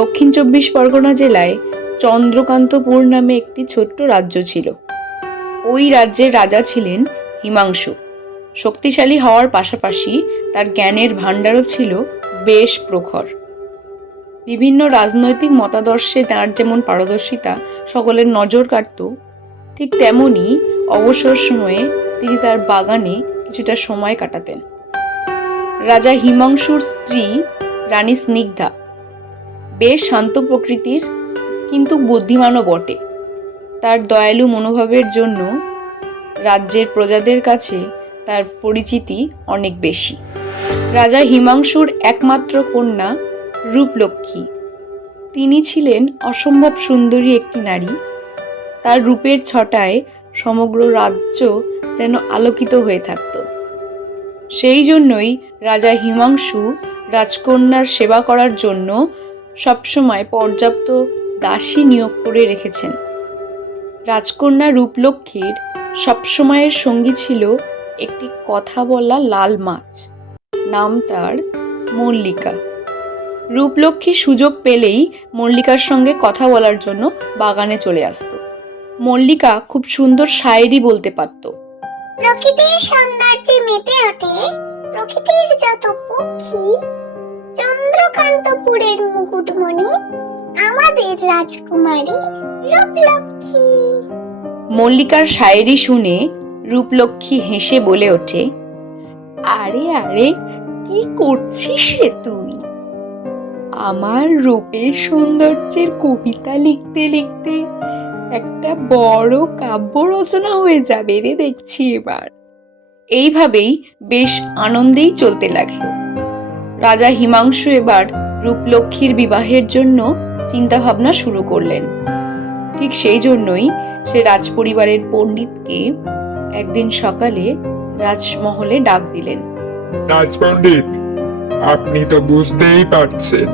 দক্ষিণ চব্বিশ পরগনা জেলায় চন্দ্রকান্তপুর নামে একটি ছোট্ট রাজ্য ছিল। ওই রাজ্যের রাজা ছিলেন হিমাংশু। শক্তিশালী হওয়ার পাশাপাশি তার জ্ঞানের ভাণ্ডারও ছিল বেশ প্রখর। বিভিন্ন রাজনৈতিক মতাদর্শে তার যেমন পারদর্শিতা সকলের নজর কাটত, ঠিক তেমনি অবসর সময়ে তিনি তার বাগানে কিছুটা সময় কাটাতেন। রাজা হিমাংশুর স্ত্রী রানী স্নিগ্ধা বেশ শান্ত প্রকৃতির, কিন্তু বুদ্ধিমানও বটে। তার দয়ালু মনোভাবের জন্য রাজ্যের প্রজাদের কাছে তার পরিচিতি অনেক বেশি। রাজা হিমাংশুর একমাত্র কন্যা রূপলক্ষ্মী। তিনি ছিলেন অসম্ভব সুন্দরী একটি নারী। তার রূপের ছটায় সমগ্র রাজ্য যেন আলোকিত হয়ে থাকত। সেই জন্যই রাজা হিমাংশু রাজকন্যার সেবা করার জন্য সবসময় পর্যাপ্ত দাসী নিয়োগ করে রেখেছেন। রাজকন্যা রূপলক্ষ্মীর সবসময়ের সঙ্গী ছিল একটি কথা বলা লাল মাছ। নাম তার মল্লিকা। রূপলক্ষ্মী সুযোগ পেলেই মল্লিকার সঙ্গে কথা বলার জন্য বাগানে চলে আসতো। মল্লিকা খুব সুন্দর শায়েরি বলতে পারত। প্রকৃতির সৌন্দর্যে মেতে ওঠে। প্রকৃতির যত পক্ষী চন্দ্রকান্তপুরের মুকুটমণি, আমাদের রাজকুমারী রূপলক্ষ্মী মল্লিকার শায়েরি শুনে রূপলক্ষ্মী হেসে বলে ওঠে, আরে আরে, কি করছিস রে তুই? আমার রূপের সৌন্দর্যের কবিতা লিখতে লিখতে একটা বড় কাব্য রচনা হয়ে যাবে রে দেখছি এবার। এইভাবেই বেশ আনন্দেই চলতে লাগল। রাজা হিমাংশু এবার রূপলক্ষ্মীর বিবাহের জন্য চিন্তাভাবনা শুরু করলেন। ঠিক সেই জন্যই সে রাজপরিবারের পণ্ডিতকে একদিন সকালে রাজমহলে ডাক দিলেন। রাজপণ্ডিত, আপনি তো বুঝতেই পারছেন,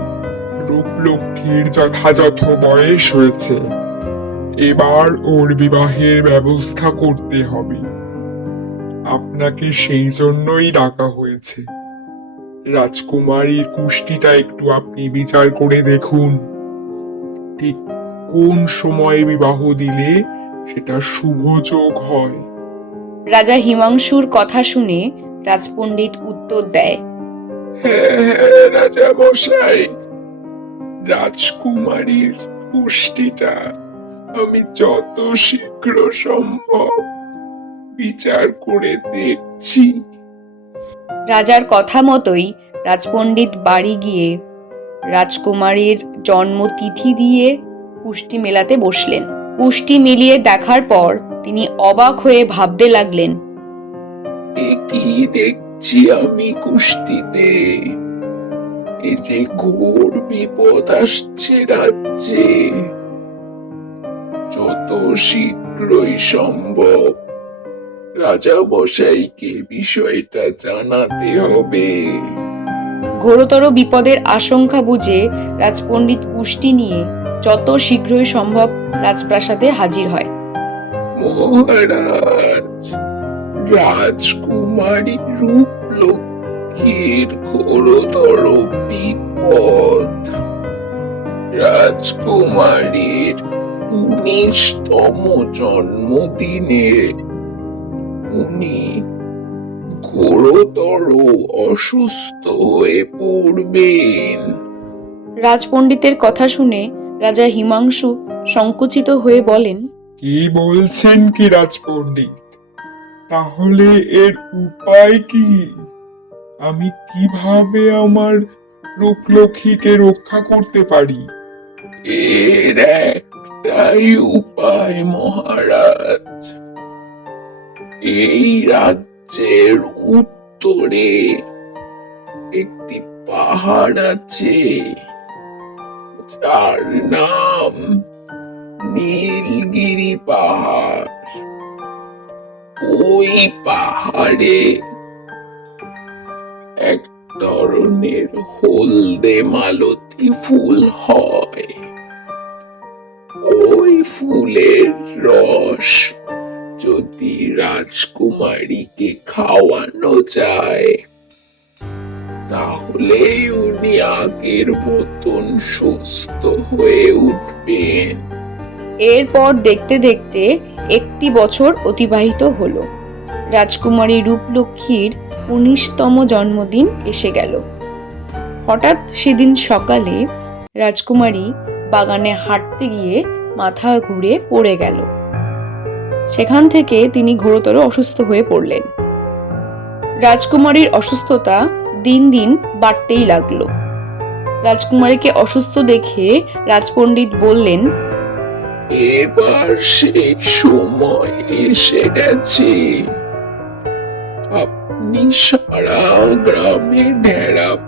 রূপলক্ষ্মীর যথাযথ বয়স হয়েছে। এবার ওর বিবাহের ব্যবস্থা করতে হবে। আপনাকে সেই জন্যই ডাকা হয়েছে। রাজকুমারীর কুষ্টিটা একটু আপনি বিচার করে দেখুন। ঠিক কোন সময়ে বিবাহ দিলে সেটা শুভযোগ হয়? রাজা হিমাংশুর কথা শুনে রাজপণ্ডিত উত্তর দেয় হ্যাঁ রাজা মশাই রাজকুমারীর পুষ্টিটা আমি যত শীঘ্র সম্ভব বিচার করে দেখছি। রাজার কথা মতোই রাজপণ্ডিত বাড়ি গিয়ে রাজকুমারীর জন্মতিথি দিয়ে কুষ্টি মেলাতে বসলেন। কুষ্টি মিলিয়ে দেখার পর তিনি অবাক হয়ে ভাবতে লাগলেন কি দেখছি আমি কুষ্টিতে? এ যে ঘোর বিপদ আসছে রাজ্যে। যত শীঘ্রই সম্ভব রাজা মশাইকে বিষয়টা জানাতে হবে। ঘোরতর বিপদের আশঙ্কা বুঝে রাজপণ্ডিত কুষ্টি নিয়ে যত শীঘ্রই সম্ভব রাজপ্রাসাদে হাজির হয়। মহারাজ রাজকুমারী রূপলক্ষ্মীর ঘোরতর বিপদ। রাজকুমারীর উনিশতম জন্মদিনে উনি ঘোরতর অসুস্থ হয়ে পড়বেন। রাজপণ্ডিতের কথা শুনে রাজা হিমাংশু সংকুচিত হয়ে বলেন কি বলছেন কি রাজপণ্ডিত? তাহলে এর উপায় কি? আমি কীভাবে আমার রূপলক্ষ্মীকে রক্ষা করতে পারি? এর একটাই উপায় মহারাজ। এই রাজ্যের উত্তরে একটি পাহাড় আছে, যার নাম নীলগিরি পাহাড়। ওই পাহাড়ে এক ধরনের হলদে মালতী ফুল হয়। ওই ফুলের রস যদি রাজকুমারীকে খাওয়ানো যায়, তাহলে উনি আগের মতন সুস্থ হয়ে উঠবেন। এরপর দেখতে দেখতে একটি বছর অতিবাহিত হলো। রাজকুমারী রূপলক্ষ্মীর উনিশতম জন্মদিন এসে গেল। হঠাৎ সেদিন সকালে রাজকুমারী বাগানে হাঁটতে গিয়ে মাথা ঘুরে পড়ে গেল। সেখান থেকে তিনি ঘোরতর অসুস্থ হয়ে পড়লেন। রাজকুমারীর অসুস্থতা দিন দিন বাড়তেই লাগল। রাজকুমারীকে অসুস্থ দেখে রাজপণ্ডিত বললেন এবার সেই সময় এসে গেছে। আপনি সারা গ্রামে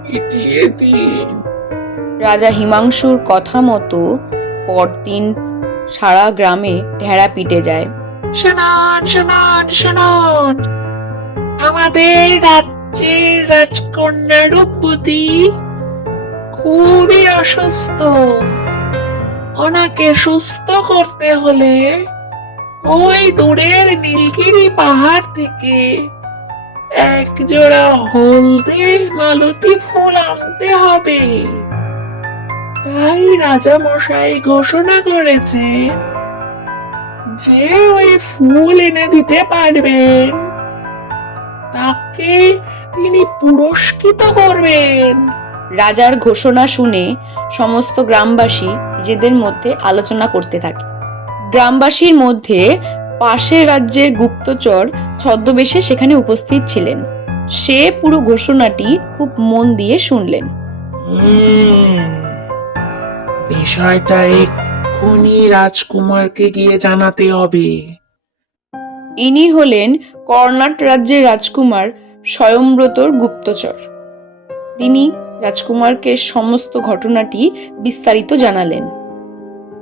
পিটিয়ে দিন। রাজা হিমাংশুর কথা মতো পরদিন সারা গ্রামে ঢেড়া পিটে যায়। শুনুন শুনুন শুনুন। আমাদের রাজ্যের রাজকন্যা রূপবতী খুবই অসুস্থ। ওনাকে সুস্থ করতে হলে ওই দূরের নীলগিরি পাহাড় থেকে এক জোড়া হলদে মালতী ফুল আনতে হবে। তাই রাজা মশাই ঘোষণা করেছেন যে ওই ফুল এনে দিতে পারবেন তাকে তিনি পুরস্কৃত করবেন। রাজার ঘোষণা শুনে সমস্ত গ্রামবাসী নিজেদের মধ্যে আলোচনা করতে থাকে। গ্রামবাসীর মধ্যে পাশের রাজ্যের গুপ্তচর ছদ্মবেশে সেখানে উপস্থিত ছিলেন। সে পুরো ঘোষণাটি খুব মন দিয়ে শুনলেন। বিষয়টা এক্ষুনি রাজকুমারকে গিয়ে জানাতে হবে। ইনি হলেন কর্ণাট রাজ্যের রাজকুমার স্বয়ংব্রতর গুপ্তচর। তিনি রাজকুমারকে সমস্ত ঘটনাটি বিস্তারিত জানালেন।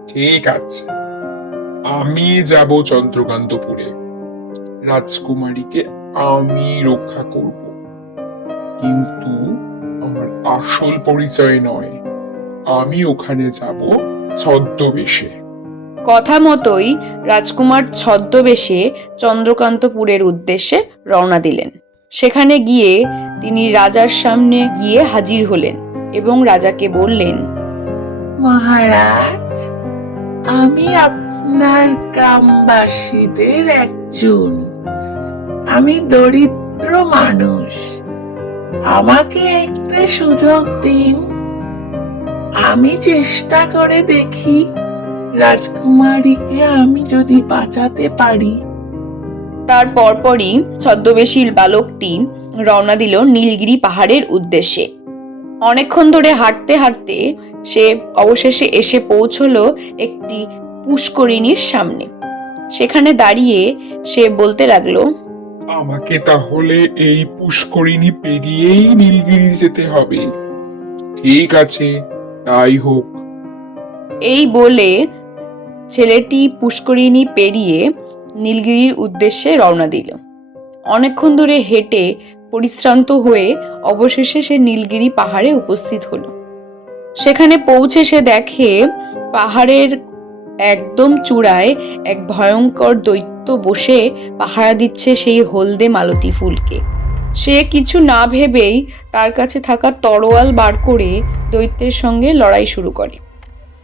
ঠিক আছে। আমি যাব চন্দ্রকান্তপুরে। রাজকুমারীকে আমি রক্ষা করব। কিন্তু আমার আসল পরিচয় নয়। আমি ওখানে যাব ছদ্মবেশে। কথা মতোই রাজকুমার ছদ্মবেশে চন্দ্রকান্তপুরের উদ্দেশ্যে রওনা দিলেন। সেখানে গিয়ে তিনি রাজার সামনে গিয়ে হাজির হলেন এবং রাজাকে বললেন মহারাজ আমি আপনার গ্রামবাসীদের একজন। আমি দরিদ্র মানুষ। আমাকে একটা সুযোগ দিন। আমি চেষ্টা করে দেখি রাজকুমারীকে আমি যদি বাঁচাতে পারি। তার পরপরই ছদ্মবেশীর বালকটি রওনা দিল নীলগিরি পাহাড়ের উদ্দেশ্যে। অনেকক্ষণ ধরে হাঁটতে হাঁটতে সে অবশেষে এসে পৌঁছলো একটি পুষ্করিণীর সামনে। সেখানে দাঁড়িয়ে সে বলতে লাগল আমাকে তাহলে এই পুষ্করিণী পেরিয়েই নীলগিরি যেতে হবে। ঠিক আছে। তাই হোক। এই বলে ছেলেটি পুষ্করিণী পেরিয়ে নীলগিরির উদ্দেশ্যে রওনা দিল। অনেকক্ষণ ধরে হেঁটে পরিশ্রান্ত হয়ে অবশেষে সে নীলগিরি পাহাড়ে উপস্থিত হলো। সেখানে পৌঁছে সে দেখে পাহাড়ের একদম চূড়ায় এক ভয়ঙ্কর দৈত্য বসে পাহারা দিচ্ছে সেই হলদে মালতী ফুলকে। সে কিছু না ভেবেই তার কাছে থাকা তরোয়াল বার করে দৈত্যের সঙ্গে লড়াই শুরু করে।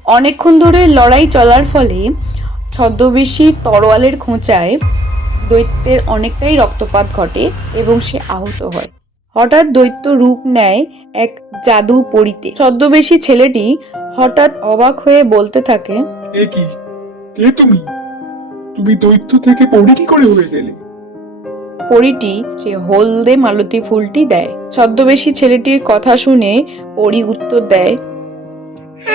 অনেকক্ষণ ধরে লড়াই চলার ফলে ছদ্মবেশী তরোয়ালের খোঁচায় দৈত্যের অনেকটাই রক্তপাত ঘটে এবং সে আহত হয়। হঠাৎ দৈত্য রূপ নেয় এক জাদু পরিতে। ছদ্মবেশী ছেলেটি হঠাৎ অবাক হয়ে বলতে থাকে, এ কি? কে তুমি? তুমি দৈত্য থেকে পড়ে কি করে হয়ে গেলে? পরীটি সে হলদে মালতী ফুলটি দেয়। ছদ্মবেশী ছেলেটির কথা শুনে পরী উত্তর দেয়,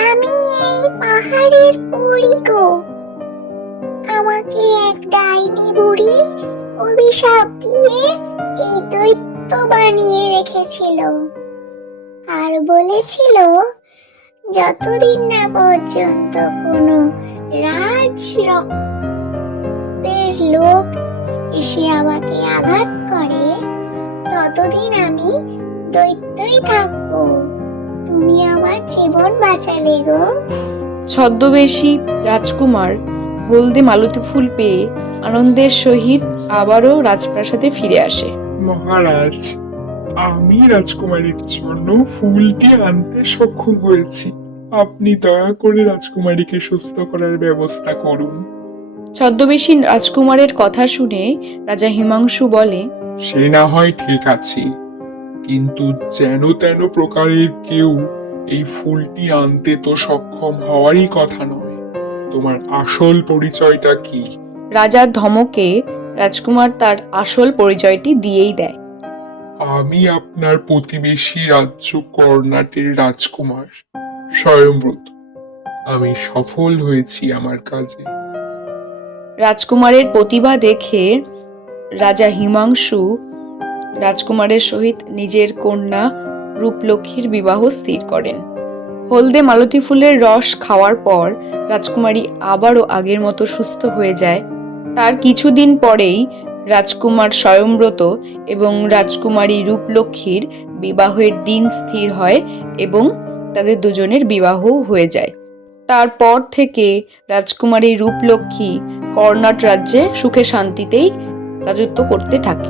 আমি এই পাহাড়ের পরি গো। আমাকে এক ডাইনি বুড়ি অভিশাপ দিয়ে এই দৈত্য বানিয়ে রেখেছিল আর বলেছিল, যতদিন না পর্যন্ত কোনো রাজ লোক এসে আমাকে আঘাত করে ততদিন আমি দৈত্যই থাকব। তুমি আমার জীবন বাঁচালে গো। ছদ্মবেশী রাজকুমার হলদে মালতী ফুল পেয়ে আনন্দের সহিত আবারও রাজপ্রাসাদে ফিরে আসে। মহারাজ আমি রাজকুমারীর জন্য ফুলটি আনতে সক্ষম হয়েছি। আপনি দয়া করে রাজকুমারীকে সুস্থ করার ব্যবস্থা করুন। ছদ্মবেশী রাজকুমারের কথা শুনে রাজা হিমাংশু বলে সে না হয় ঠিক আছে। কিন্তু যেন তেন প্রকারের কেউ এই ফুলটি আনতে তো সক্ষম হওয়ারই কথা নয়। তোমার আসল পরিচয়টা কি? রাজার ধমকে রাজকুমার তার আসল পরিচয়টি দিয়েই দেয়। আমি আপনার প্রতিবেশী রাজ্য কর্ণাটের রাজকুমার স্বয়ংব্রত আমি সফল হয়েছি আমার কাজে। রাজকুমারের প্রতিভা দেখে রাজা হিমাংশু, রাজকুমারের সহিত নিজের কন্যা রূপলক্ষ্মীর বিবাহ স্থির করেন। হলদে মালতী ফুলের রস খাওয়ার পর রাজকুমারী আবারও আগের মতো সুস্থ হয়ে যায়। তার কিছুদিন পরেই রাজকুমার স্বয়ংব্রত এবং রাজকুমারী রূপলক্ষ্মীর বিবাহের দিন স্থির হয় এবং তাদের দুজনের বিবাহও হয়ে যায়। তারপর থেকে রাজকুমারী রূপলক্ষ্মী কর্ণাট রাজ্যে সুখে শান্তিতেই রাজত্ব করতে থাকে।